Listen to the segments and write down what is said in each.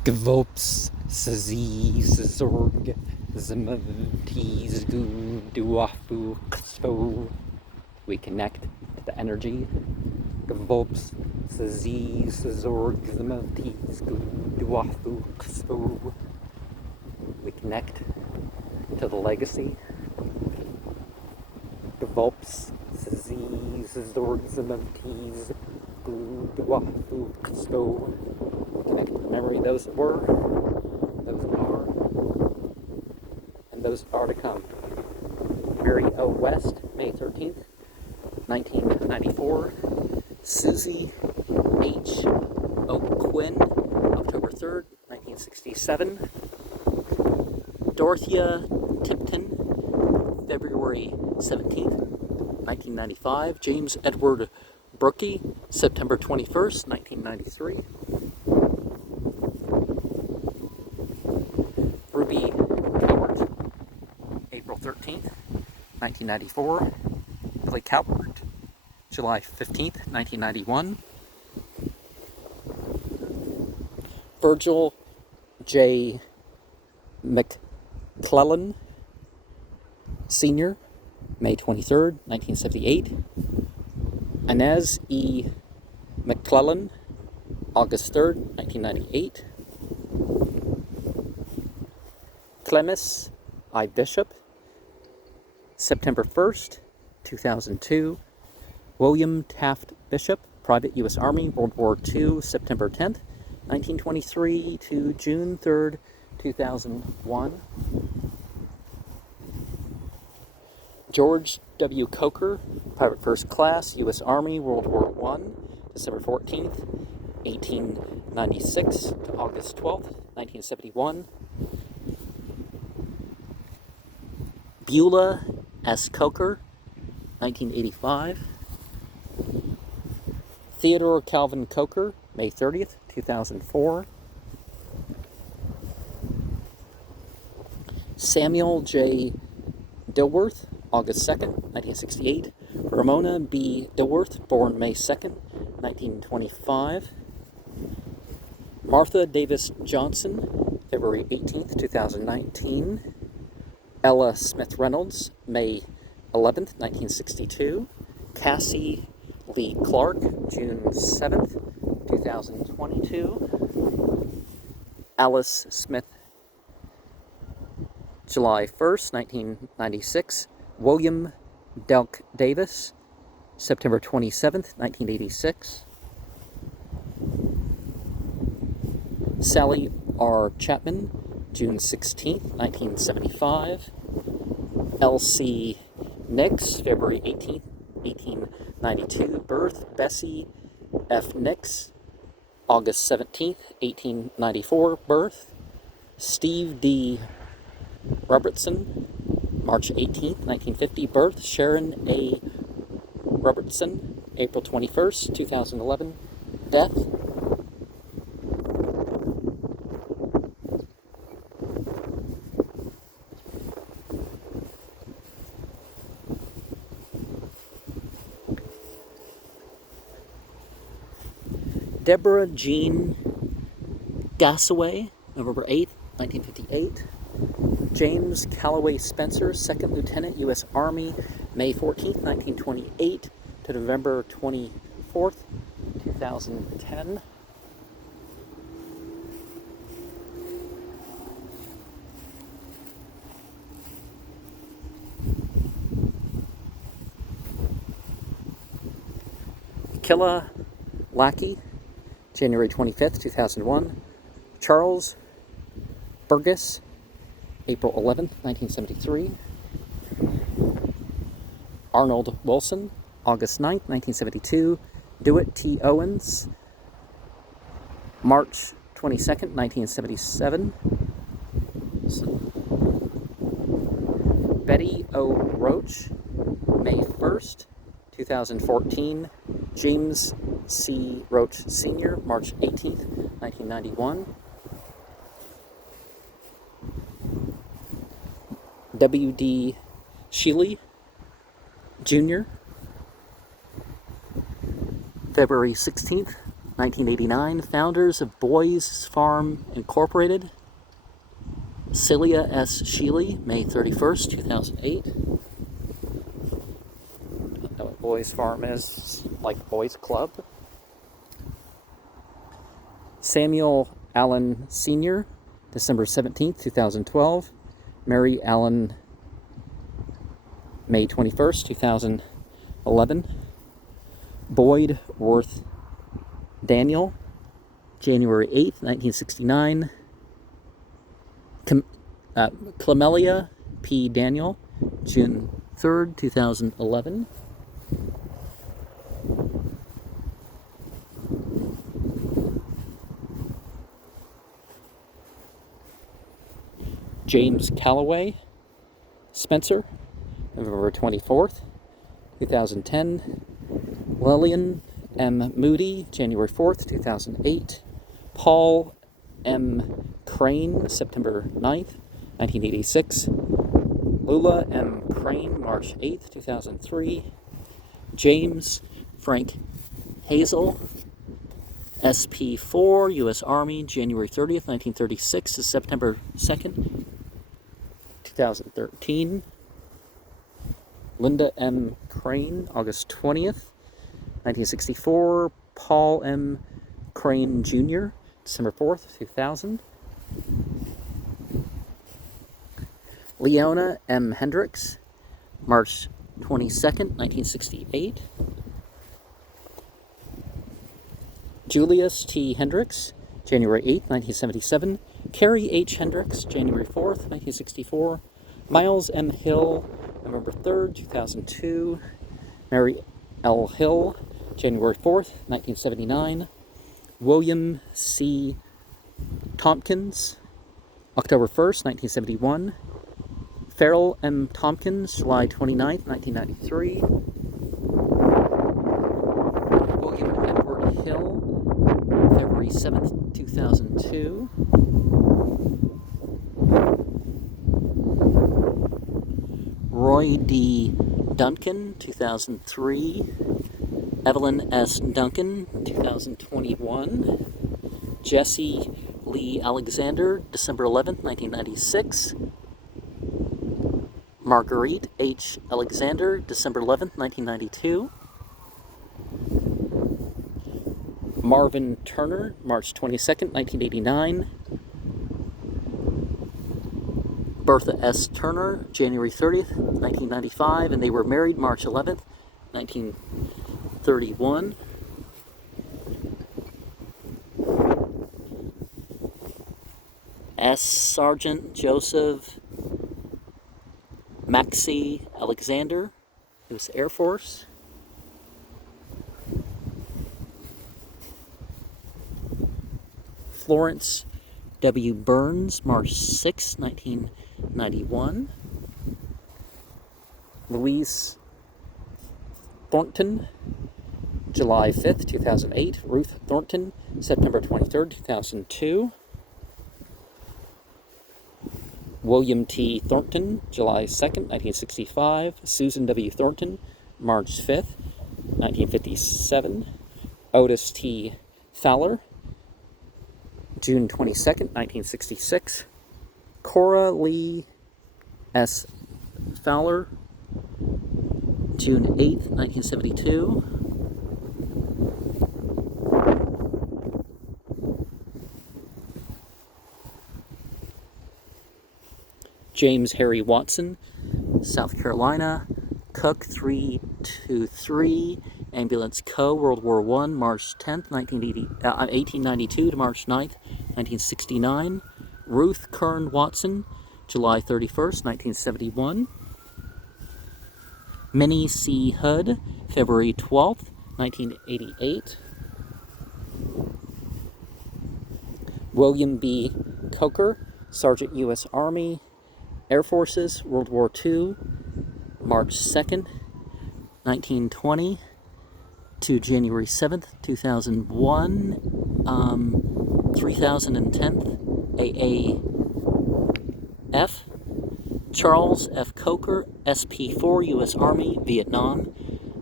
gvolps, szorg, szwvmmh. We connect to the energy. Gvolps, szorg, szwvmmh. We connect to the legacy. Gvolps, szorg, szwvmmh. Connect to the memory of those that were, those that are, and those that are to come. Mary O. West, May 13th, 1994. Susie H. O. Quinn, October 3rd, 1967. Dorothea Tipton, February 17th, 1995. James Edward Brookie, September 21st, 1993. Ruby Cowart, April 13th, 1994. Billy Cowart, July 15th, 1991. Virgil J. McClellan, Sr., May 23rd, 1978. Inez E. McClellan, August 3rd, 1998. Clemis I. Bishop, September 1st, 2002. William Taft Bishop, Private U.S. Army, World War II, September 10th, 1923 to June 3rd, 2001. George W. Coker, Private First Class, U.S. Army, World War I, December 14th, 1896 to August 12th, 1971. Beulah S. Coker, 1985. Theodore Calvin Coker, May 30th, 2004. Samuel J. Dilworth, August 2nd, 1968. Ramona B. Dilworth, born May 2nd, 1925. Martha Davis Johnson, February 18th, 2019. Ella Smith Reynolds, May 11th, 1962. Cassie Lee Clark, June 7th, 2022. Alice Smith, July 1st, 1996. William Delk Davis, September 27th, 1986. Sally R. Chapman, June 16th, 1975. L.C. Nix, February 18th, 1892. Birth, Bessie F. Nix, August 17th, 1894. Birth, Steve D. Robertson, March 18th, 1950. Birth, Sharon A. Robertson, April 21st, 2011. Death, Deborah Jean Gassaway, November 8th, 1958. James Calloway Spencer, 2nd Lieutenant, U.S. Army, May 14th, 1928 to November 24th, 2010. Killa Lackey, January 25th, 2001. Charles Burgess, April 11th, 1973. Arnold Wilson, August 9th, 1972. Dewitt T. Owens, March 22nd, 1977. Betty O. Roach, May 1st, 2014. James C. Roach Sr., March 18th, 1991. W.D. Sheely Jr., February 16th, 1989. Founders of Boys Farm Incorporated. Celia S. Sheely, May 31st, 2008. I don't know what Boys Farm is, like Boys Club. Samuel Allen Sr., December 17th, 2012. Mary Allen, May 21st, 2011. Boyd Worth Daniel, January 8th, 1969. Clemelia P. Daniel, June 3rd, 2011. James Calloway Spencer, November 24th, 2010. Lillian M. Moody, January 4th, 2008. Paul M. Crane, September 9th, 1986. Lula M. Crane, March 8th, 2003. James Frank Hazel, SP4, U.S. Army, January 30th, 1936 to September 2nd, 2013. Linda M. Crane, August 20th, 1964. Paul M. Crane Jr., December 4th, 2000. Leona M. Hendricks, March 22nd, 1968. Julius T. Hendricks, January 8th, 1977. Carrie H. Hendricks, January 4th, 1964. Miles M. Hill, November 3rd, 2002. Mary L. Hill, January 4th, 1979. William C. Tompkins, October 1st, 1971. Farrell M. Tompkins, July 29th, 1993. William Edward Hill, February 7th, 2002. Roy D. Duncan, 2003. Evelyn S. Duncan, 2021. Jesse Lee Alexander, December 11th, 1996. Marguerite H. Alexander, December 11th, 1992. Marvin Turner, March 22nd, 1989. Bertha S. Turner, January 30th, 1995, and they were married March 11th, 1931. S. Sergeant Joseph Maxey Alexander, U.S. Air Force. Florence W. Burns, March 6, 1991. Louise Thornton, July 5th, 2008. Ruth Thornton, September 23rd, 2002. William T. Thornton, July 2nd, 1965. Susan W. Thornton, March 5th, 1957. Otis T. Fowler, June 22nd, 1966. Cora Lee S. Fowler, June 8th, 1972. James Harry Watson, South Carolina. Cook 323, Ambulance Co., World War I, March 10th, 1892 to March 9th, 1969. Ruth Kern Watson, July 31st, 1971. Minnie C. Hood, February 12th, 1988. William B. Coker, Sergeant U.S. Army, Air Forces, World War II, March 2nd, 1920 to January 7th, 2001, 3010th AAF. Charles F. Coker, SP4, U.S. Army, Vietnam,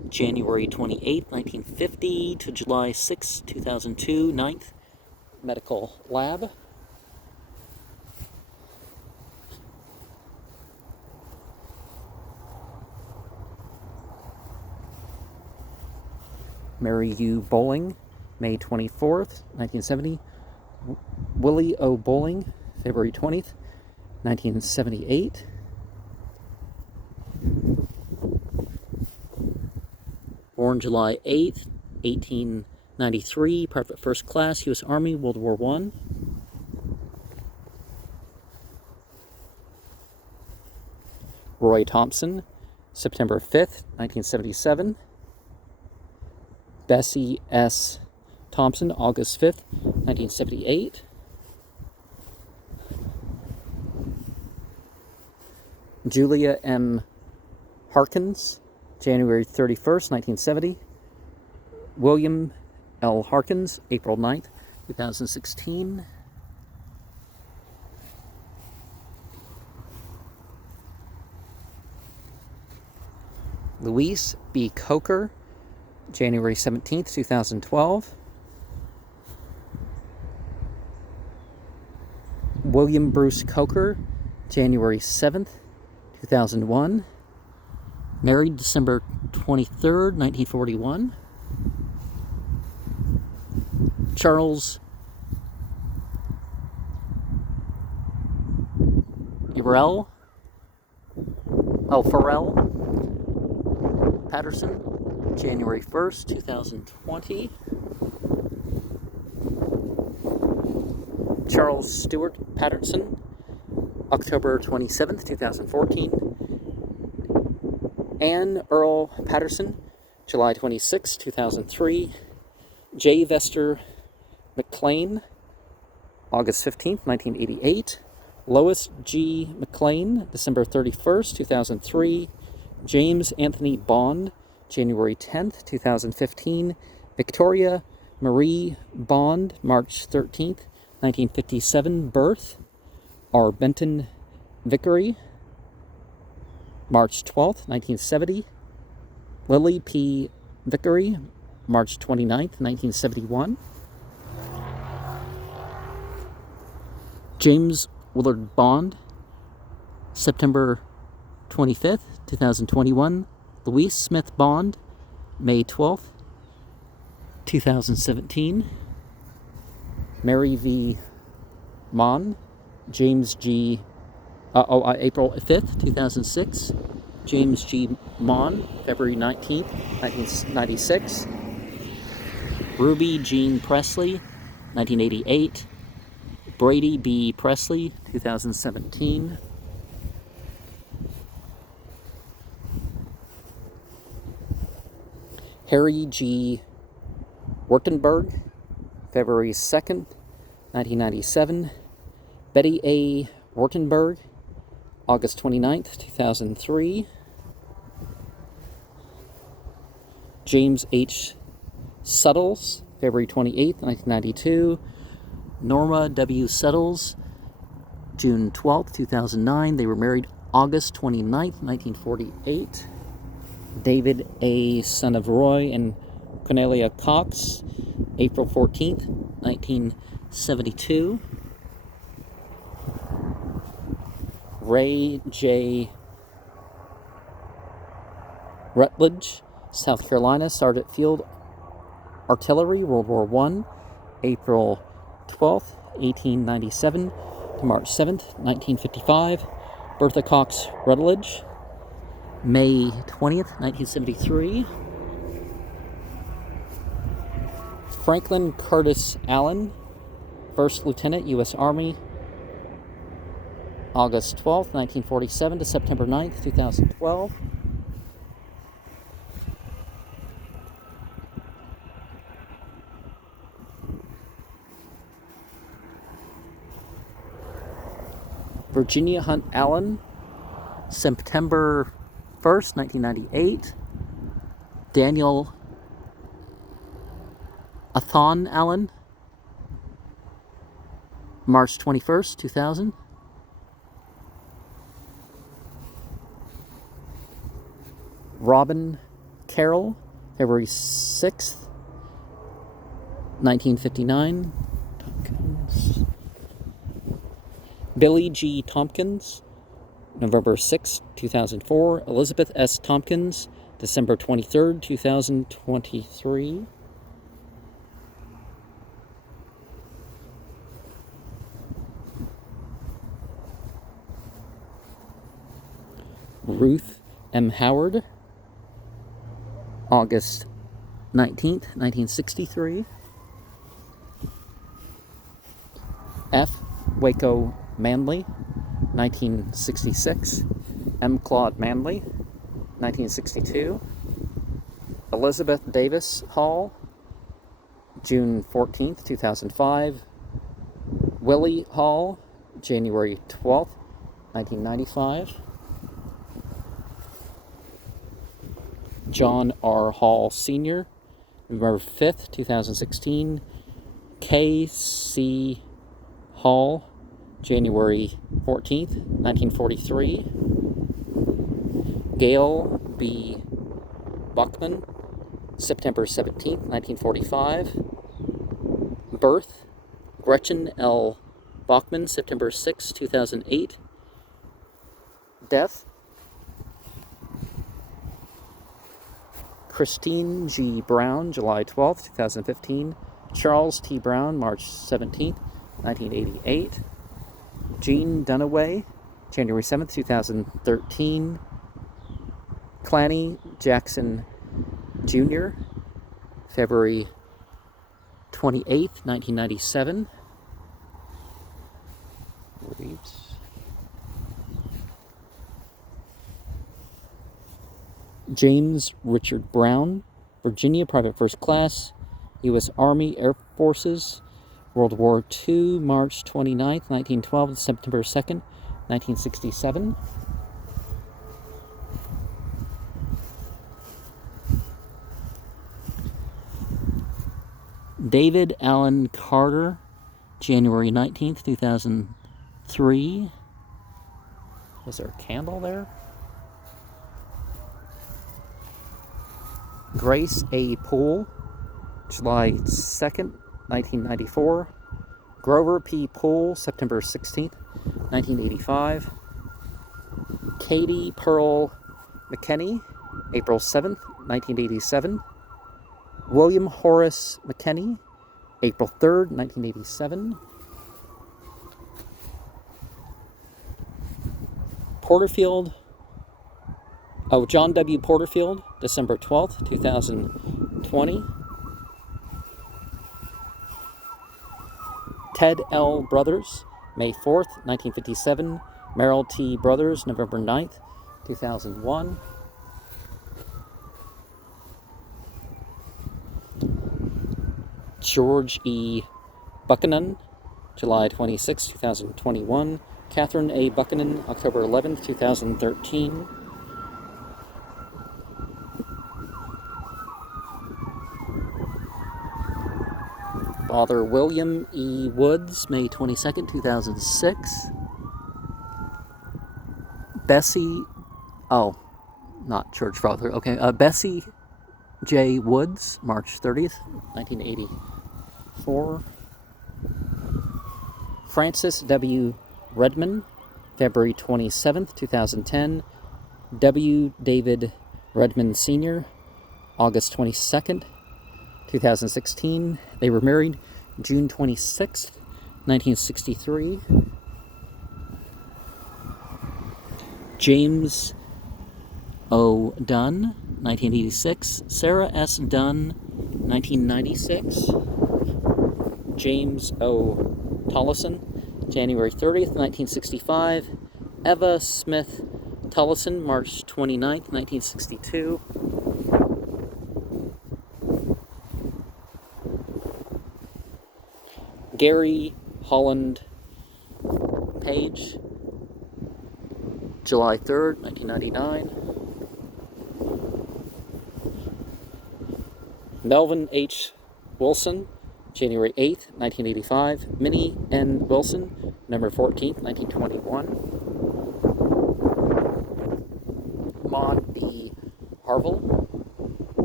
January 28th, 1950 to July 6, 2002, 9th Medical Lab. Mary U. Bowling, May 24th, 1970. Willie O. Bowling, February 20th, 1978. Born July 8th, 1893, Private First Class, U.S. Army, World War I. Roy Thompson, September 5th, 1977. Bessie S. Thompson, August 5th, 1978. Julia M. Harkins, January 31st, 1970. William L. Harkins, April 9th, 2016. Louise B. Coker, January 17th, 2012. William Bruce Coker, January 7th, 2001. Married December 23rd, 1941. Charles Farrell Patterson, January 1st, 2020. Charles Stewart Patterson, October 27th, 2014. Anne Earl Patterson, July 26, 2003. J. Vester McLean, August 15th, 1988. Lois G. McLean, December 31st, 2003. James Anthony Bond, January 10th, 2015. Victoria Marie Bond, March 13th, 1957, birth. R. Benton Vickery, March 12th, 1970. Lily P. Vickery, March 29th, 1971. James Willard Bond, September 25th, 2021. Louise Smith Bond, May 12th, 2017. Mary V. Mon, James G. April 5th, 2006. James G. Mon, February 19th, 1996. Ruby Jean Presley, 1988. Brady B. Presley, 2017. Harry G. Wurtenberg, February 2nd, 1997. Betty A. Wurtenberg, August 29th, 2003. James H. Suttles, February 28th, 1992. Norma W. Suttles, June 12th, 2009. They were married August 29th, 1948. David A. Son of Roy and Cornelia Cox, April 14th, 1972. Ray J. Rutledge, South Carolina, Sergeant Field Artillery, World War I, April 12th, 1897 to March 7th, 1955. Bertha Cox Rutledge, May 20th, 1973. Franklin Curtis Allen, First Lieutenant, U.S. Army, August 12th, 1947 to September 9th, 2012. Virginia Hunt Allen, September 1st, 1998. Daniel Athon Allen, March 21st, 2000. Robin Carroll, February 6th, 1959. Tompkins. Billy G. Tompkins, November 6, 2004. Elizabeth S. Tompkins, December 23rd, 2023. Ruth M. Howard, August 19th, 1963. F. Waco Manley, 1966. M. Claude Manley, 1962. Elizabeth Davis Hall, June 14th, 2005. Willie Hall, January 12th, 1995. John R. Hall Sr., November 5th, 2016. K.C. Hall, January 14th, 1943. Gail B. Buckman, September 17th, 1945. Birth, Gretchen L. Bachman, September 6, 2008. Death, Christine G. Brown, July 12, 2015. Charles T. Brown, March 17, 1988. Jean Dunaway, January 7, 2013. Clanny Jackson Jr., February 28, 1997. James Richard Brown, Virginia, Private First Class, U.S. Army Air Forces, World War II, March 29, 1912 to September 2nd, 1967. David Allen Carter, January 19th, 2003. Was there a candle there? Grace A. Poole, July 2nd, 1994. Grover P. Poole, September 16th, 1985. Katie Pearl McKenney, April 7th, 1987. William Horace McKenney, April 3rd, 1987. John W. Porterfield, December 12th, 2020. Ted L. Brothers, May 4th, 1957. Merrill T. Brothers, November 9th, 2001. George E. Buchanan, July 26, 2021. Catherine A. Buchanan, October 11th, 2013. Father William E. Woods, May 22nd, 2006. Bessie, not church father, okay. Bessie J. Woods, March 30th, 1984. Francis W. Redman, February 27th, 2010. W. David Redman Sr., August 22nd, 2016. They were married June 26th, 1963. James O. Dunn, 1986. Sarah S. Dunn, 1996. James O. Tollison, January 30th, 1965. Eva Smith Tollison, March 29th, 1962. Gary Holland Page, July 3rd, 1999. Melvin H. Wilson, January 8th, 1985. Minnie N. Wilson, November 14th, 1921. Maud D. Harville,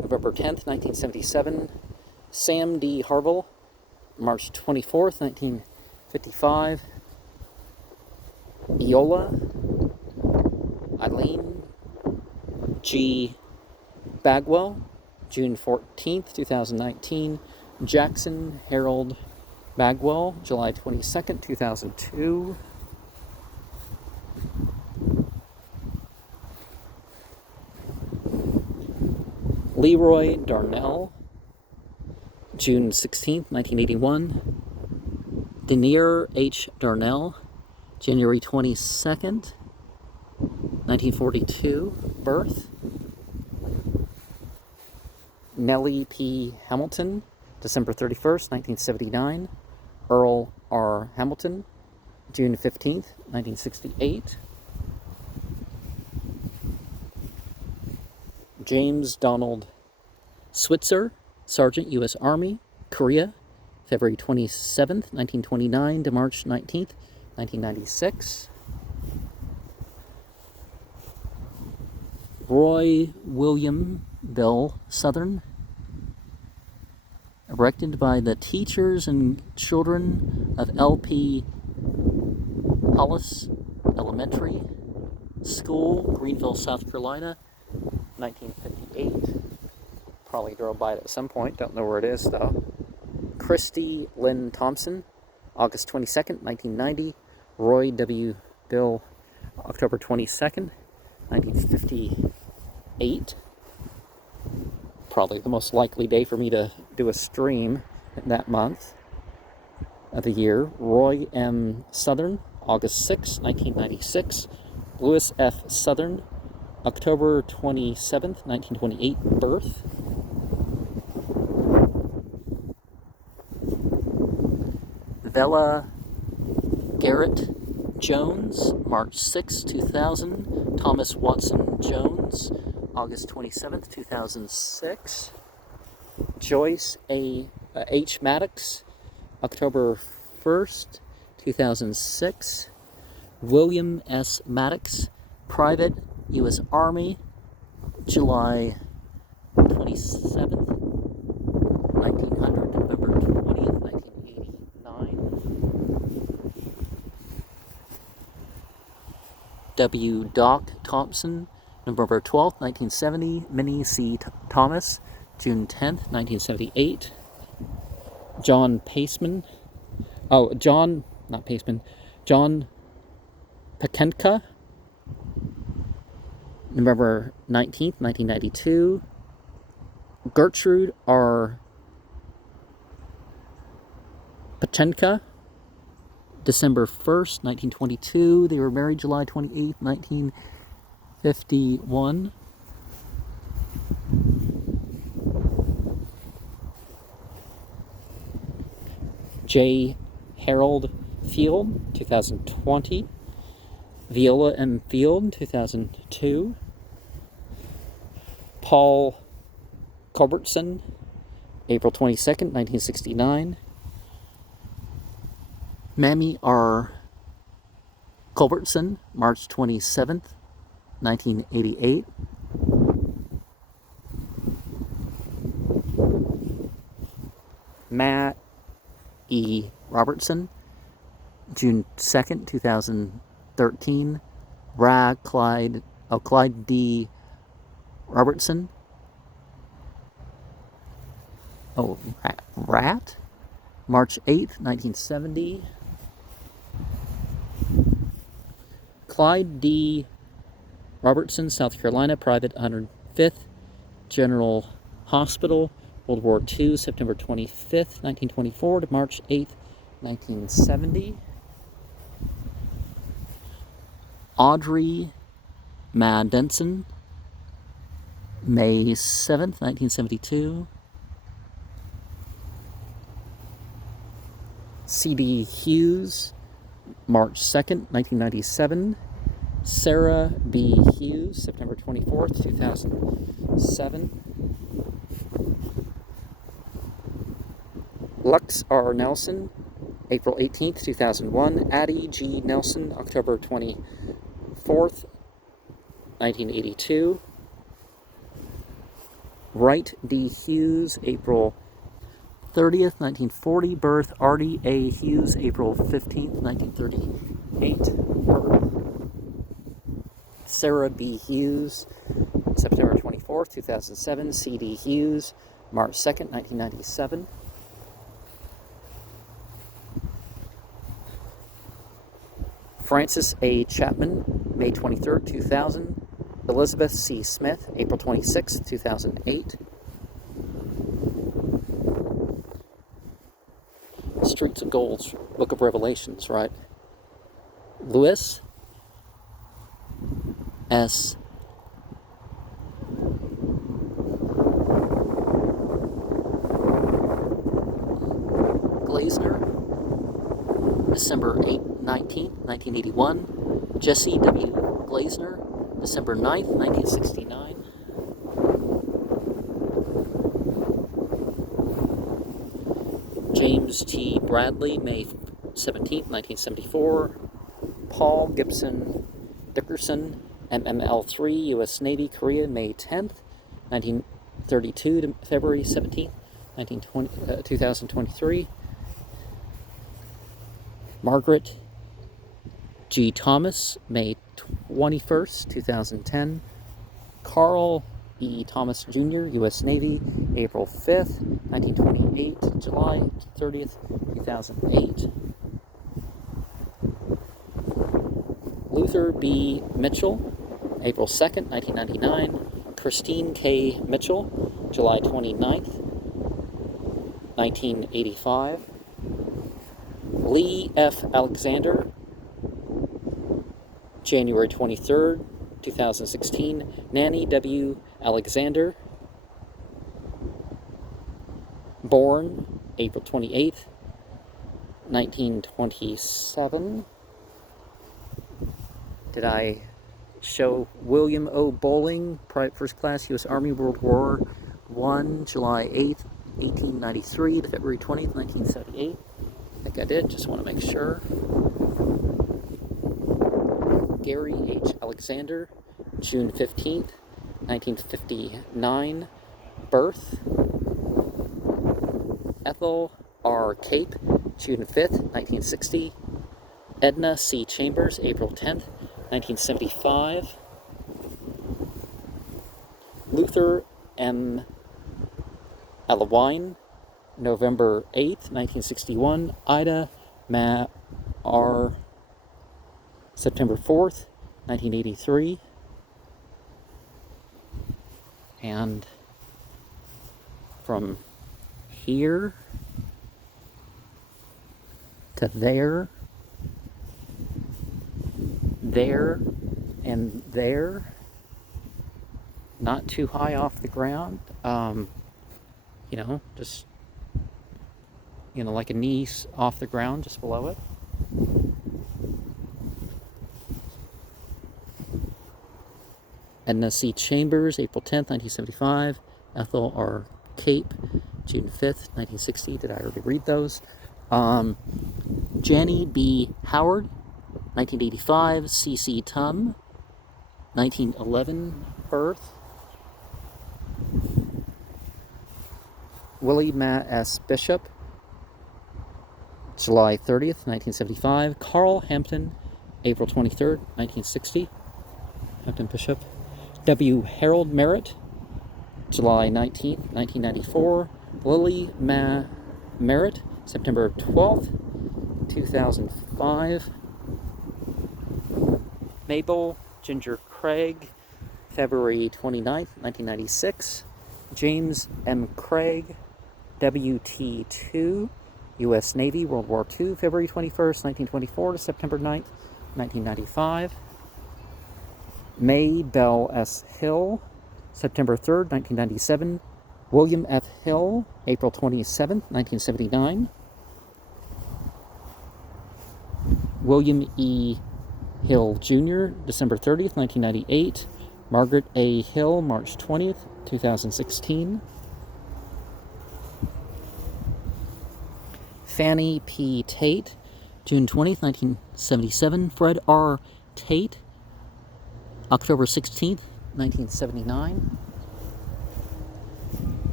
November 10th, 1977. Sam D. Harville, March 24th, 1955. Viola Eileen G. Bagwell, June 14th, 2019. Jackson Harold Bagwell, July 22nd, 2002. Leroy Darnell, June 16th, 1981. Denier H. Darnell, January 22nd, 1942, birth. Nellie P. Hamilton, December 31st, 1979. Earl R. Hamilton, June 15th, 1968. James Donald Switzer, Sergeant, U.S. Army, Korea, February 27th, 1929 to March 19th, 1996. Roy William Bill Southern, erected by the teachers and children of L.P. Hollis Elementary School, Greenville, South Carolina, 1958. Probably drove by it at some point, don't know where it is though. Christy Lynn Thompson, August 22nd, 1990. Roy W. Bill, October 22nd, 1958. Probably the most likely day for me to do a stream that month of the year. Roy M. Southern, August 6, 1996. Louis F. Southern, October 27th, 1928, birth. Vella Garrett Jones, March 6, 2000. Thomas Watson Jones, August 27th, 2006. Joyce H. Maddox, October 1st, 2006. William S. Maddox, Private, U.S. Army, July 27th, 1900, November 20th, 1989. W. Doc Thompson, November 12th, 1970. Minnie C. Thomas, June 10th, 1978. John Paceman. John Pakenka, November 19th, 1992. Gertrude R. Pachenka, December 1st, 1922. They were married July 28th, 1951. J. Harold Field, 2020. Viola M. Field, 2002. Paul Culbertson, April 22nd, 1969. Mamie R. Culbertson, March 27th, 1988. Matt E. Robertson, June 2nd, 2013. Clyde D. Robertson. Rat, March 8th, 1970. Clyde D. Robertson, South Carolina, Private 105th General Hospital, World War II, September 25th, 1924 to March 8th, 1970. Audrey Maddenson, May 7th, 1972. C.D. Hughes, March 2nd, 1997. Sarah B. Hughes, September 24th, 2007. Lux R. Nelson, April 18th, 2001. Addie G. Nelson, October 24th, 1982. Wright D. Hughes, April 30th, 1940. Birth, Artie A. Hughes, April 15th, 1938. Birth, Sarah B. Hughes, September 24th, 2007. C. D. Hughes, March 2nd, 1997. Francis A. Chapman, May 23rd, 2000. Elizabeth C. Smith, April 26th, 2008. Streets of Gold, Book of Revelations, right? Lewis S. Glazner, December 19th, 1981. Jesse W. Glazner, December 9th, 1969. James T. Bradley, May 17th, 1974. Paul Gibson Dickerson, MML3, U.S. Navy, Korea, May 10th, 1932 to February 17th, 2023. Margaret G. Thomas, May 21st, 2010. Carl E. Thomas Jr., U.S. Navy, April 5th, 1928 to July 30th, 2008. Luther B. Mitchell, April 2nd, 1999. Christine K. Mitchell, July 29th, 1985. Lee F. Alexander, January 23rd, 2016. Nanny W. Alexander, born April 28th, 1927. Did I show William O. Bowling, Private First Class, U.S. Army, World War I, July 8th, 1893 to February 20th, 1978? I think I did, just want to make sure. Gary H. Alexander, June 15th, 1959. Birth, Ethel R. Cape, June 5th, 1960. Edna C. Chambers, April 10th, 1975. Luther M. Allewine, November 8th, 1961. Ida Ma R. September 4th, 1983. And from here to there, and there, not too high off the ground, just, like a knee off the ground, just below it. Edna C. Chambers, April 10th, 1975. Ethel R. Cape, June 5th, 1960. Did I already read those? Jenny B. Howard, 1985. C.C. Tum, 1911 birth. Willie Ma S. Bishop, July 30th, 1975. Carl Hampton, April 23rd, 1960. Hampton Bishop. W. Harold Merritt, July 19th, 1994. Lily Ma Merritt, September 12th, 2005. Mabel Ginger Craig, February 29th, 1996. James M. Craig, WT2, U.S. Navy, World War II, February 21st, 1924 to September 9th, 1995. May Bell S. Hill, September 3rd, 1997. William F. Hill, April 27th, 1979. William E. Hill Jr., December 30th, 1998. Margaret A. Hill, March 20th, 2016. Fanny P. Tate, June 20th, 1977. Fred R. Tate, October 16th, 1979.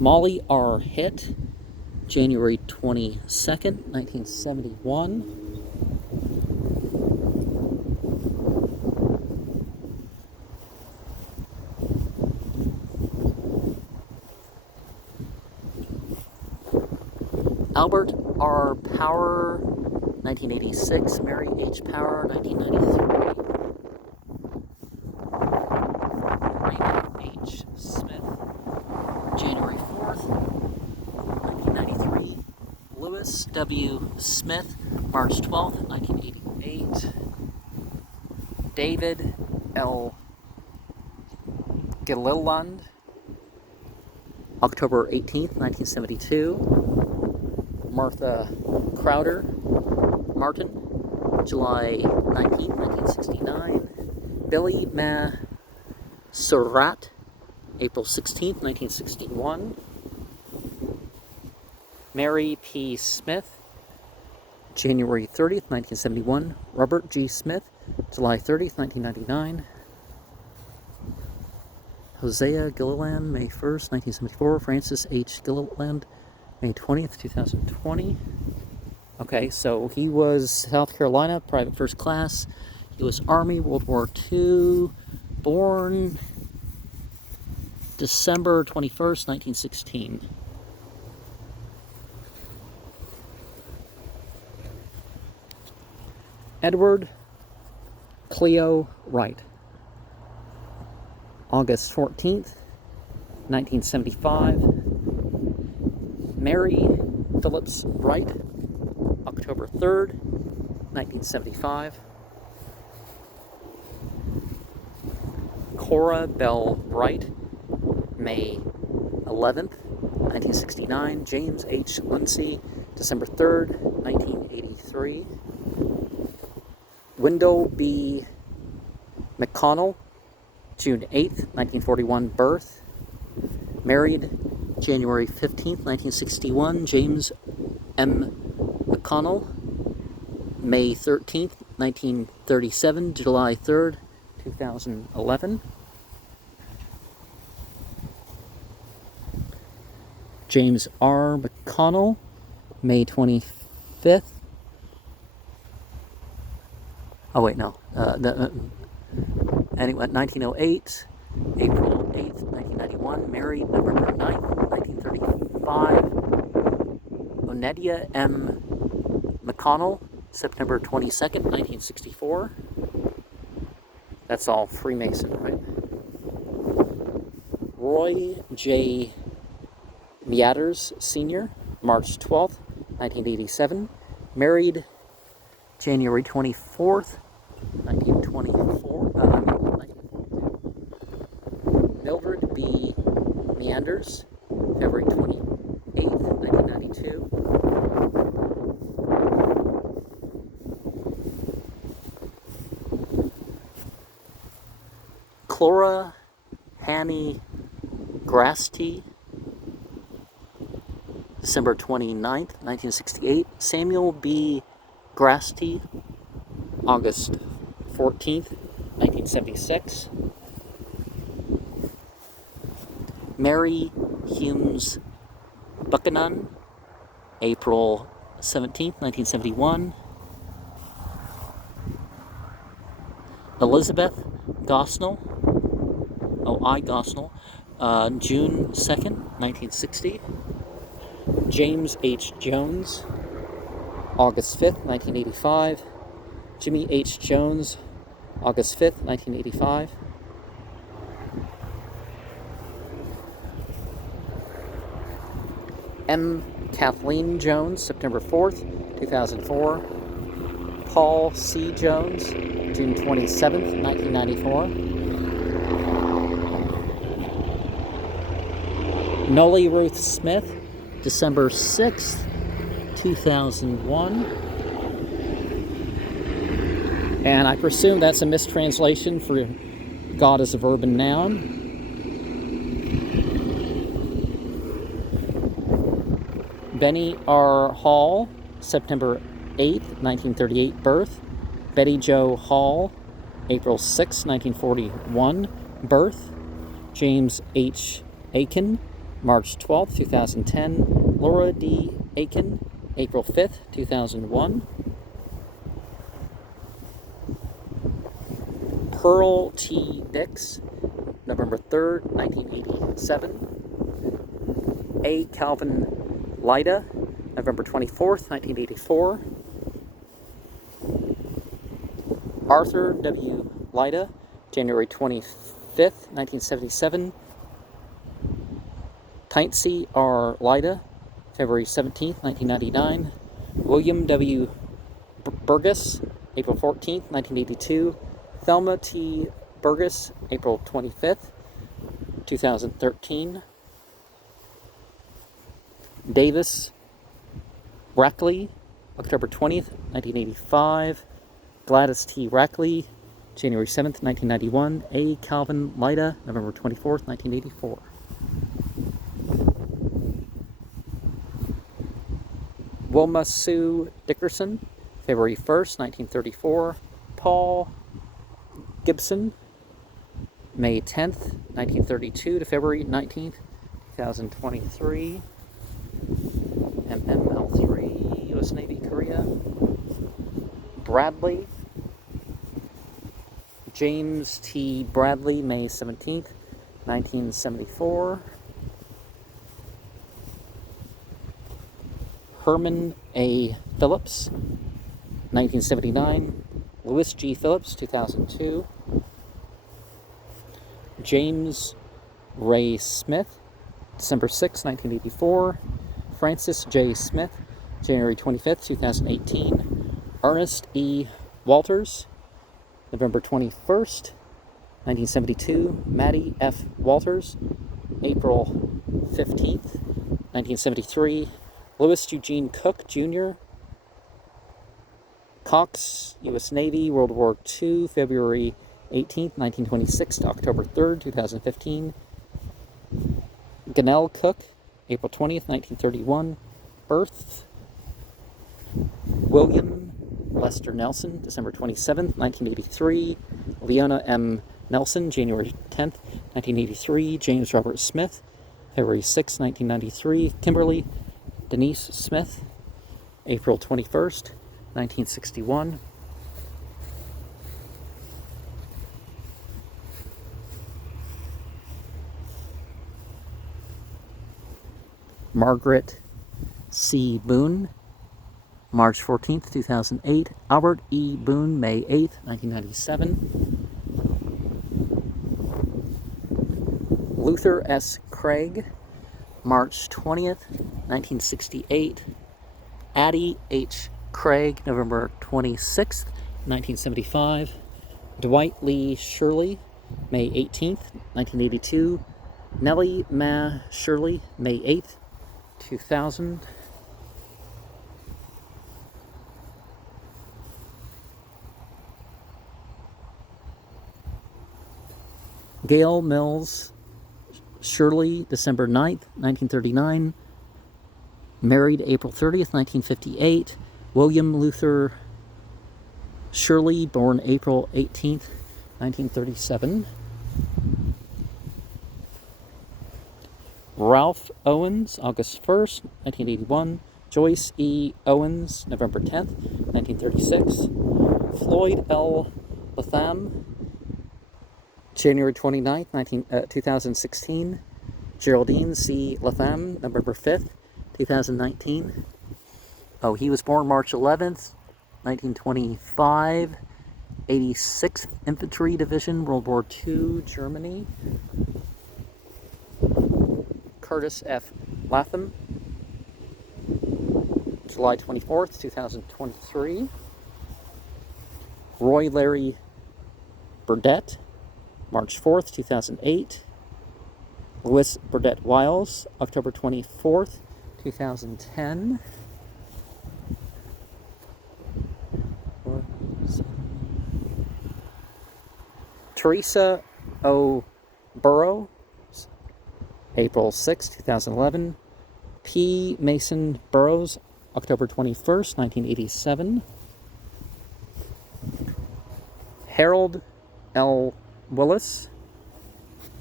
Molly R. Hitt, January 22nd, 1971. Albert R. Power, 1986. Mary H. Power, 1993. Raymond H. Smith, January 4th, 1993. Lewis W. Smith, March 12th, 1988. David L. Gilliland, October 18th, 1972. Martha Crowder Martin, July 19th, 1969. Billy Ma Surratt, April 16th, 1961. Mary P. Smith, January 30th, 1971. Robert G. Smith, July 30th, 1999. Hosea Gilliland, May 1st, 1974. Francis H. Gilliland, May 20th, 2020. Okay, so he was South Carolina, private first class. He was Army, World War II, born December 21st, 1916. Edward Cleo Wright, August 14th, 1975. Mary Phillips Wright, October 3rd, 1975. Cora Bell Wright, May 11th, 1969. James H. Lindsay, December 3rd, 1983. Wendell B. McConnell, June 8th, 1941 birth. Married January 15th, 1961. James M. McConnell, May 13th, 1937, July 3rd, 2011. James R. McConnell, May 25th. Oh, wait, no. Anyway, 1908, April 8th, 1991. Married November 9th, 1935. Onedia M. McConnell, September 22nd, 1964. That's all Freemason, right? Roy J. Meatters, Sr., March 12th, 1987. Married January 24th, 1924. Mildred B. Meanders, February 28th, 1992. Clora Hanny Grasty, December 29th, 1968. Samuel B. Grasty, August 14th, 1976. Mary Humes Buchanan, April 17th, 1971. Elizabeth Gosnell, Gosnell, June 2nd, 1960. James H. Jones, August 5th, 1985. Jimmy H. Jones, August 5th, 1985. M. Kathleen Jones, September 4th, 2004. Paul C. Jones, June 27th, 1994. Nolly Ruth Smith, December 6th, 2001. And I presume that's a mistranslation for God as a verb and noun. Benny R. Hall, September 8th, 1938 birth. Betty Jo Hall, April 6, 1941 birth. James H. Aiken, March 12th, 2010. Laura D. Aiken, April 5th, 2001. Pearl T. Dix, November 3rd, 1987. A. Calvin Lyda, November 24th, 1984. Arthur W. Lyda, January 25th, 1977. Tyncy R. Lyda, February 17th, 1999. William W. Burgess, April 14th, 1982. Thelma T. Burgess, April 25th, 2013. Davis Rackley, October 20th, 1985. Gladys T. Rackley, January 7th, 1991. A. Calvin Lyda, November 24th, 1984. Wilma Sue Dickerson, February 1st, 1934. Paul Gibson, May 10th, 1932 to February 19th, 2023. MML3, U.S. Navy, Korea. Bradley, James T. Bradley, May 17th, 1974. Herman A. Phillips, 1979. Louis G. Phillips, 2002. James Ray Smith, December 6, 1984. Francis J. Smith, January 25th, 2018. Ernest E. Walters, November 21st, 1972. Maddie F. Walters, April 15th, 1973. Louis Eugene Cook, Jr., Cox, U.S. Navy, World War II, February 18th, 1926 to October 3rd, 2015. Ganell Cook, April 20th, 1931. Birth, William Lester Nelson, December 27th, 1983. Leona M. Nelson, January 10th, 1983. James Robert Smith, February 6th, 1993. Kimberly Denise Smith, April 21st, 1961. Margaret C. Boone, March 14th, 2008. Albert E. Boone, May 8th, 1997. Luther S. Craig, March 20th, 1968. Addie H. Craig, November 26th, 1975. Dwight Lee Shirley, May 18th, 1982. Nellie Ma Shirley, May 8th, 2000. Gail Mills Shirley, December 9th, 1939. Married April 30th, 1958. William Luther Shirley, born April 18th, 1937. Ralph Owens, August 1st, 1981. Joyce E. Owens, November 10th, 1936. Floyd L. Latham, January 29th, 2016. Geraldine C. Latham, November 5th, 2019. Oh, he was born March 11th, 1925. 86th Infantry Division, World War II, Germany. Curtis F. Latham, July 24th, 2023. Roy Larry Burdett, March 4th, 2008. Louis Burdett Wiles, October 24th, 2010. Teresa O. Burrow, April 6, 2011. P. Mason Burrows, October 21st, 1987. Harold L. Willis,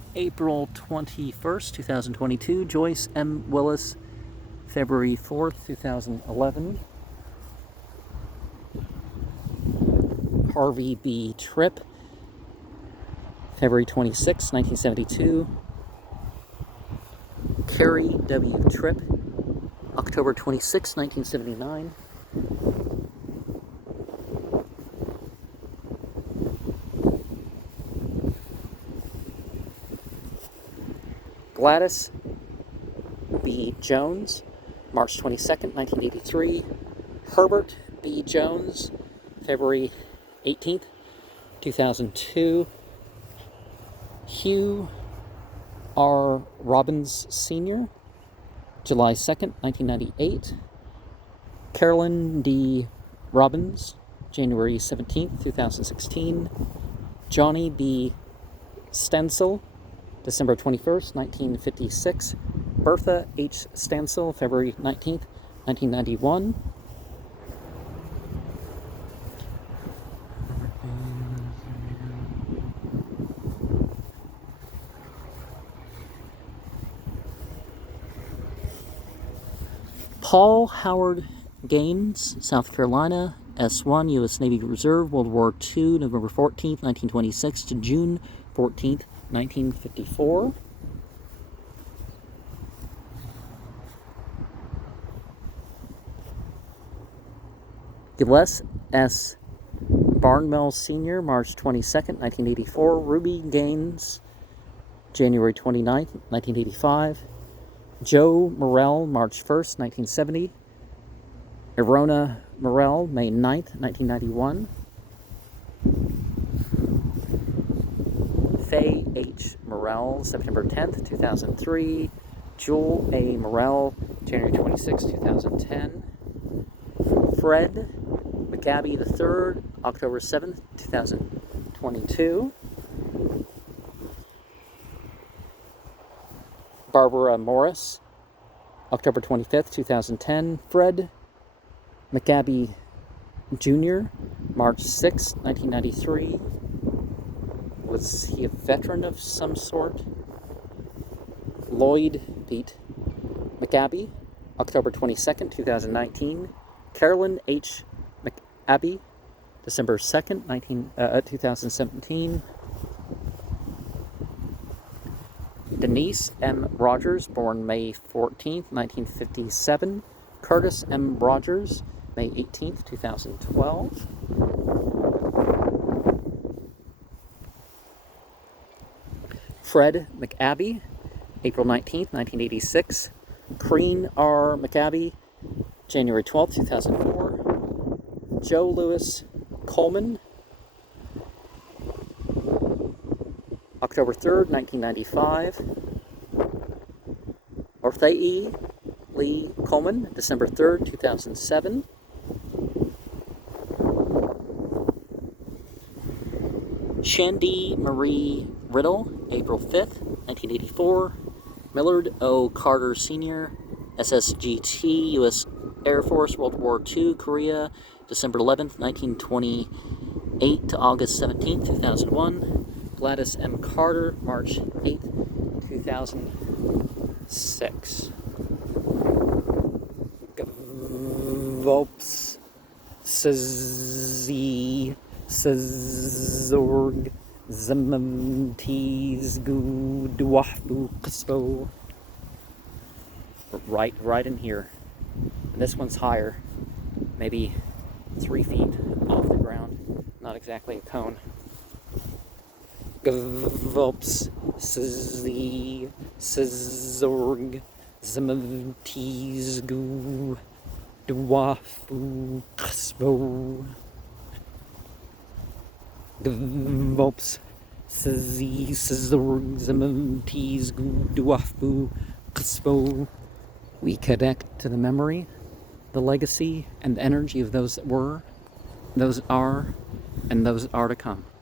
April 21st, 2022. Joyce M. Willis, February 4th, 2011. Harvey B. Tripp, February 26, 1972. Carrie W. Tripp, October 26, 1979. Gladys B. Jones, March 22nd, 1983. Herbert B. Jones, February 18th, 2002. Hugh R. Robbins Sr., July 2nd, 1998. Carolyn D. Robbins, January 17th, 2016. Johnny B. Stencil, December 21st, 1956. Bertha H. Stansel, February 19th, 1991. Paul Howard Gaines, South Carolina, S1, U.S. Navy Reserve, World War II, November 14th, 1926 to June 14th, 1954. Gilles S. Barnwell Sr., March 22nd, 1984. Ruby Gaines, January 29th, 1985. Joe Morrell, March 1st, 1970. Erona Morrell, May 9th, 1991. Faye H. Morrell, September 10th, 2003. Jewel A. Morrell, January 26, 2010. Fred McGabby III, October 7th, 2022. Barbara Morris, October 25th, 2010. Fred McGabby Jr., March 6, 1993. Was he a veteran of some sort? Lloyd Pete McGabby, October 22nd, 2019. Carolyn H. McAbey, December 2nd, 2017. Denise M. Rogers, born May 14th, 1957. Curtis M. Rogers, May 18th, 2012. Fred McAbey, April 19th, 1986. Crean R. McAbey, January 12th, 2004. Joe Lewis Coleman, October 3rd, 1995. Orthei Lee Coleman, December 3rd, 2007. Shandy Marie Riddle, April 5th, 1984. Millard O. Carter Sr., SSGT, U.S. Air Force, World War II, Korea, December 11th, 1928 to August 17th, 2001. Gladys M. Carter, March 8th, 2006. gvolps, szorg, Lzwvmmh. Right in here. And this one's higher, maybe 3 feet off the ground. Not exactly a cone. gvolps, szorg, Lzwvmmh. gvolps, szorg, Lzwvmmh. We connect to the memory, the legacy, and the energy of those that were, those are, and those are to come.